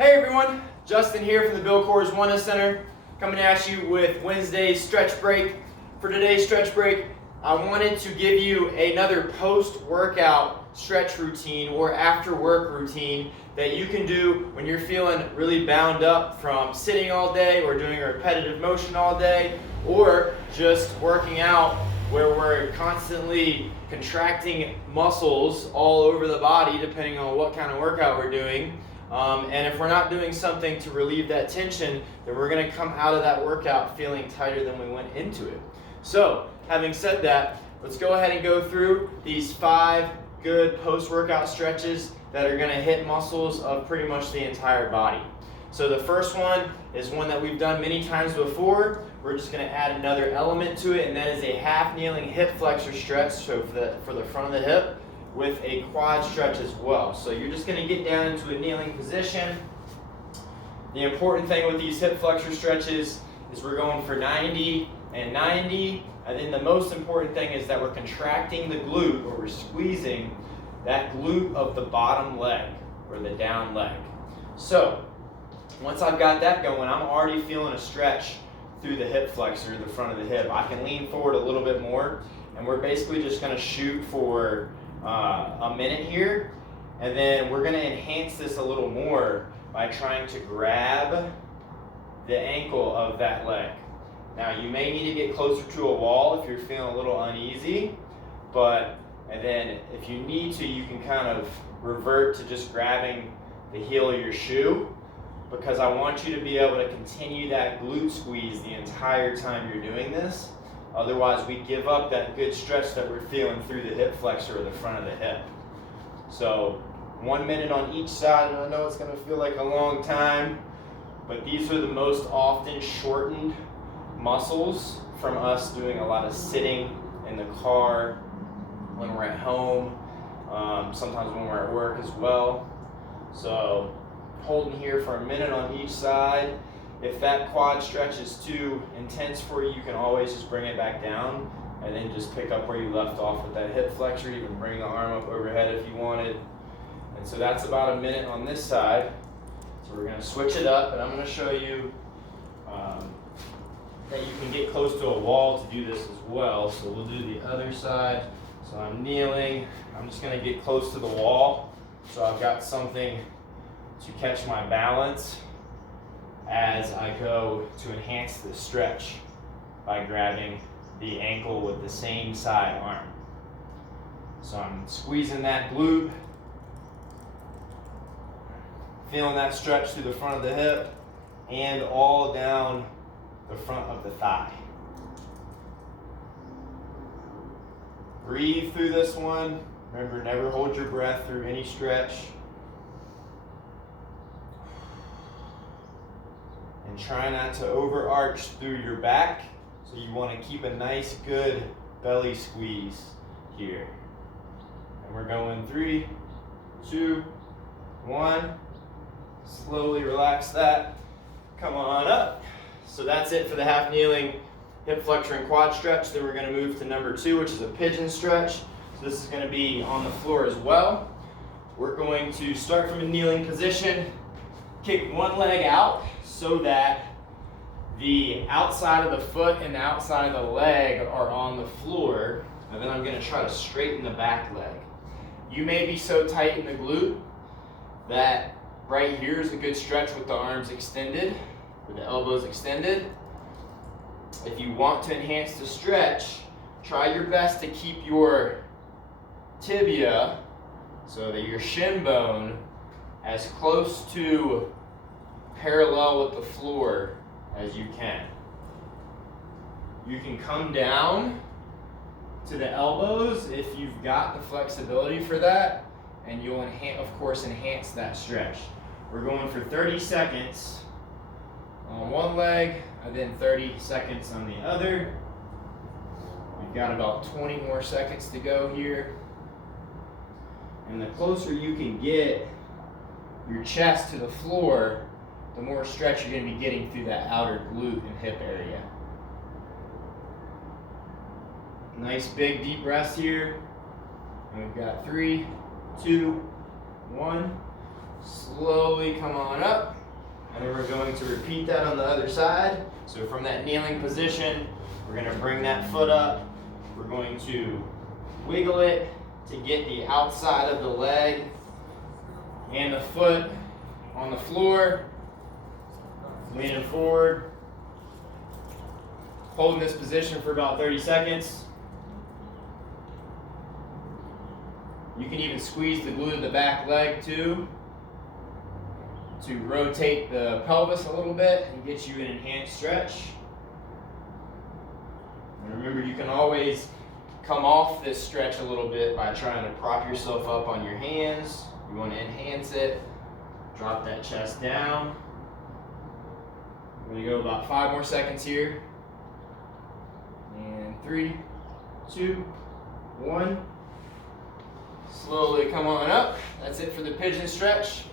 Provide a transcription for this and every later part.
Hey everyone, Justin here from the Bill Coors Wellness Center, coming at you with Wednesday's stretch break. For today's stretch break, I wanted to give you another post-workout stretch routine or after-work routine that you can do when you're feeling really bound up from sitting all day or doing a repetitive motion all day, or just working out where we're constantly contracting muscles all over the body depending on what kind of workout we're doing. And if we're not doing something to relieve that tension, then we're going to come out of that workout feeling tighter than we went into it. So, having said that, let's go ahead and go through these 5 good post-workout stretches that are going to hit muscles of pretty much the entire body. So the first one is one that we've done many times before. We're just going to add another element to it, and that is a half kneeling hip flexor stretch, so for the front of the hip, with a quad stretch as well. So you're just going to get down into a kneeling position. The important thing with these hip flexor stretches is we're going for 90 and 90, and then the most important thing is that we're contracting the glute, or we're squeezing that glute of the bottom leg, or the down leg. So once I've got that going, I'm already feeling a stretch through the hip flexor, the front of the hip. I can lean forward a little bit more, and we're basically just going to shoot for a minute here, and then we're going to enhance this a little more by trying to grab the ankle of that leg. Now you may need to get closer to a wall if you're feeling a little uneasy, and then if you need to, you can kind of revert to just grabbing the heel of your shoe, because I want you to be able to continue that glute squeeze the entire time you're doing this. Otherwise, we give up that good stretch that we're feeling through the hip flexor or the front of the hip. So 1 minute on each side, and I know it's going to feel like a long time, but these are the most often shortened muscles from us doing a lot of sitting in the car, when we're at home, sometimes when we're at work as well. So holding here for a minute on each side. If that quad stretch is too intense for you, you can always just bring it back down and then just pick up where you left off with that hip flexor. You can bring the arm up overhead if you wanted. And so that's about a minute on this side. So we're going to switch it up, and I'm going to show you that you can get close to a wall to do this as well. So we'll do the other side. So I'm kneeling. I'm just going to get close to the wall, so I've got something to catch my balance as I go to enhance the stretch by grabbing the ankle with the same side arm. So I'm squeezing that glute, feeling that stretch through the front of the hip and all down the front of the thigh. Breathe through this one. Remember, never hold your breath through any stretch. And try not to overarch through your back. So you want to keep a nice, good belly squeeze here. And we're going 3, 2, 1. Slowly relax that. Come on up. So that's it for the half kneeling hip flexor and quad stretch. Then we're going to move to number 2, which is a pigeon stretch. So this is going to be on the floor as well. We're going to start from a kneeling position, kick one leg out so that the outside of the foot and the outside of the leg are on the floor, and then I'm going to try to straighten the back leg. You may be so tight in the glute that right here is a good stretch with the arms extended, with the elbows extended. If you want to enhance the stretch, try your best to keep your tibia, so that your shin bone, as close to parallel with the floor as you can. You can come down to the elbows if you've got the flexibility for that, and you'll of course enhance that stretch. We're going for 30 seconds on one leg, and then 30 seconds on the other. We've got about 20 more seconds to go here. And the closer you can get your chest to the floor, the more stretch you're going to be getting through that outer glute and hip area. Nice big deep breaths here. And we've got 3, 2, 1. Slowly come on up. And then we're going to repeat that on the other side. So from that kneeling position, we're going to bring that foot up. We're going to wiggle it to get the outside of the leg and the foot on the floor. Leaning forward. Holding this position for about 30 seconds. You can even squeeze the glute of the back leg too, to rotate the pelvis a little bit and get you an enhanced stretch. And remember, you can always come off this stretch a little bit by trying to prop yourself up on your hands. You want to enhance it. Drop that chest down. I'm going to go about 5 more seconds here. And 3, 2, 1. Slowly come on up. That's it for the pigeon stretch.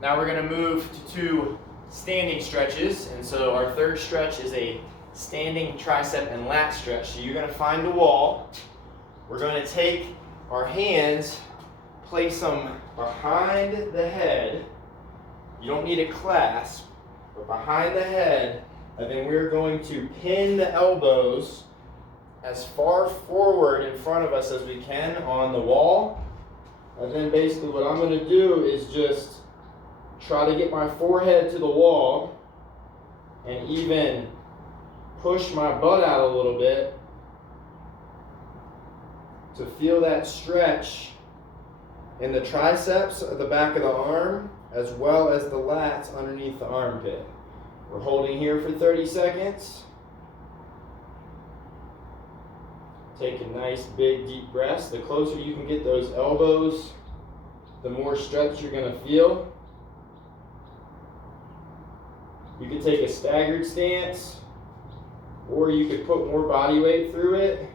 Now we're going to move to 2 standing stretches. And so our third stretch is a standing tricep and lat stretch. So you're going to find a wall. We're going to take our hands, place them behind the head. You don't need a clasp, but behind the head. And then we're going to pin the elbows as far forward in front of us as we can on the wall. And then basically what I'm going to do is just try to get my forehead to the wall and even push my butt out a little bit to feel that stretch in the triceps at the back of the arm as well as the lats underneath the armpit. We're holding here for 30 seconds. Take a nice big deep breath. The closer you can get those elbows, the more stretch you're going to feel. You could take a staggered stance, or you could put more body weight through it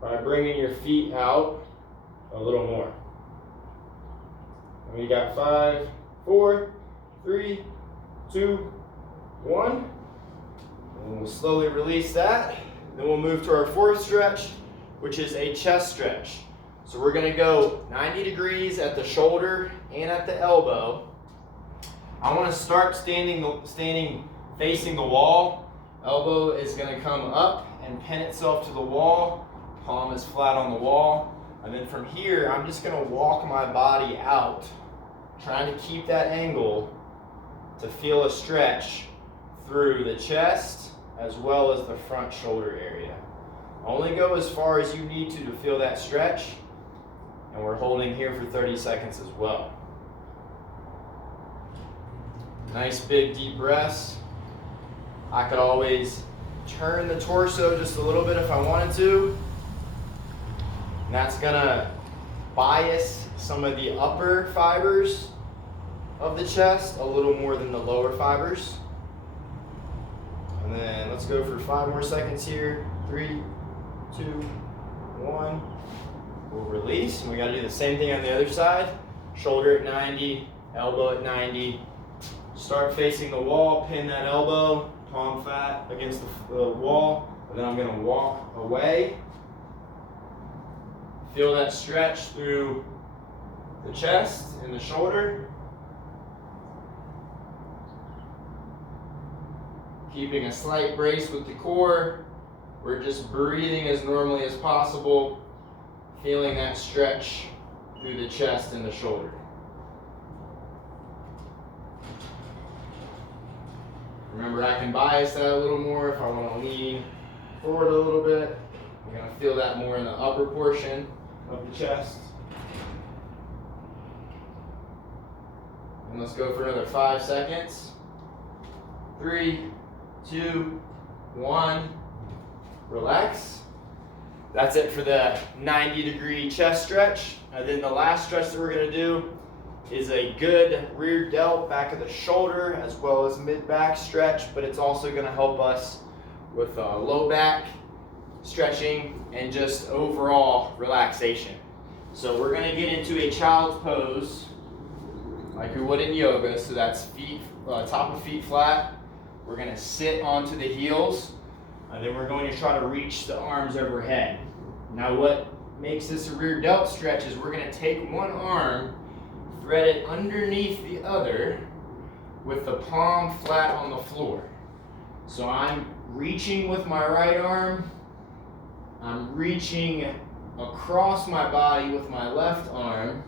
by bringing your feet out a little more. And we got 5, 4, 3, 2, 1. And we'll slowly release that. Then we'll move to our fourth stretch, which is a chest stretch. So we're going to go 90 degrees at the shoulder and at the elbow. I want to start standing facing the wall. Elbow is going to come up and pin itself to the wall. Palm is flat on the wall. And then from here, I'm just going to walk my body out, trying to keep that angle to feel a stretch through the chest as well as the front shoulder area. Only go as far as you need to feel that stretch. And we're holding here for 30 seconds as well. Nice big deep breaths. I could always turn the torso just a little bit if I wanted to. And that's gonna bias some of the upper fibers of the chest a little more than the lower fibers. And then let's go for 5 more seconds here. 3, 2, 1. We'll release, and we gotta do the same thing on the other side. Shoulder at 90, elbow at 90. Start facing the wall, pin that elbow, palm flat against the wall, and then I'm gonna walk away. Feel that stretch through the chest and the shoulder. Keeping a slight brace with the core. We're just breathing as normally as possible, feeling that stretch through the chest and the shoulder. Remember, I can bias that a little more if I want to lean forward a little bit. I'm going to feel that more in the upper portion of the chest. And let's go for another 5 seconds. 3, 2, 1. Relax. That's it for the 90-degree chest stretch. And then the last stretch that we're going to do is a good rear delt, back of the shoulder, as well as mid-back stretch, but it's also going to help us with low back stretching and just overall relaxation. So we're going to get into a child's pose like we would in yoga. So that's feet, top of feet flat. We're going to sit onto the heels, and then we're going to try to reach the arms overhead. Now what makes this a rear delt stretch is we're going to take one arm thread it underneath the other with the palm flat on the floor. So I'm reaching with my right arm, I'm reaching across my body with my left arm,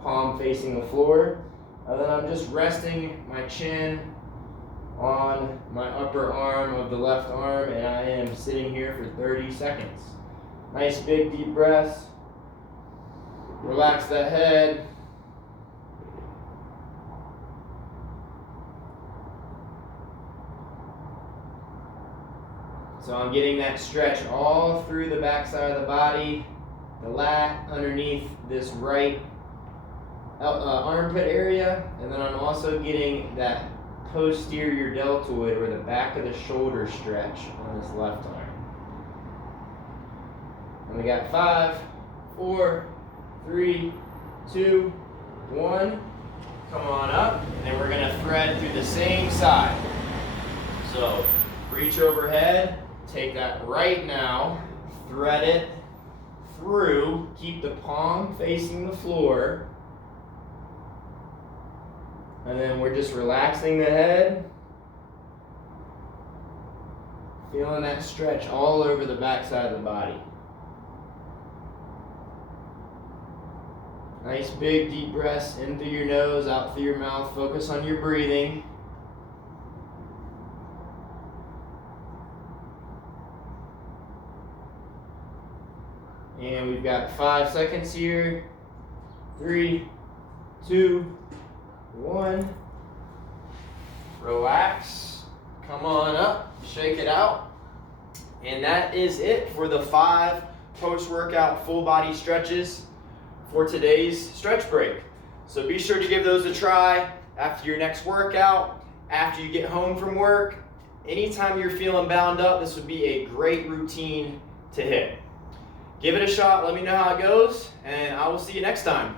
palm facing the floor, and then I'm just resting my chin on my upper arm of the left arm, and I am sitting here for 30 seconds. Nice big deep breaths. Relax that head. So I'm getting that stretch all through the back side of the body, the lat underneath this right armpit area, and then I'm also getting that posterior deltoid or the back of the shoulder stretch on this left arm. And we got 5, 4, 3, 2, 1. Come on up, and we're gonna thread through the same side. So reach overhead, take that right now, thread it through, keep the palm facing the floor, and then we're just relaxing the head, feeling that stretch all over the back side of the body. Nice big deep breaths in through your nose, out through your mouth. Focus on your breathing. And we've got 5 seconds here. 3, 2, 1. Relax. Come on up. Shake it out. And that is it for the 5 post-workout full body stretches for today's stretch break. So be sure to give those a try after your next workout, after you get home from work. Anytime you're feeling bound up, this would be a great routine to hit. Give it a shot, let me know how it goes, and I will see you next time.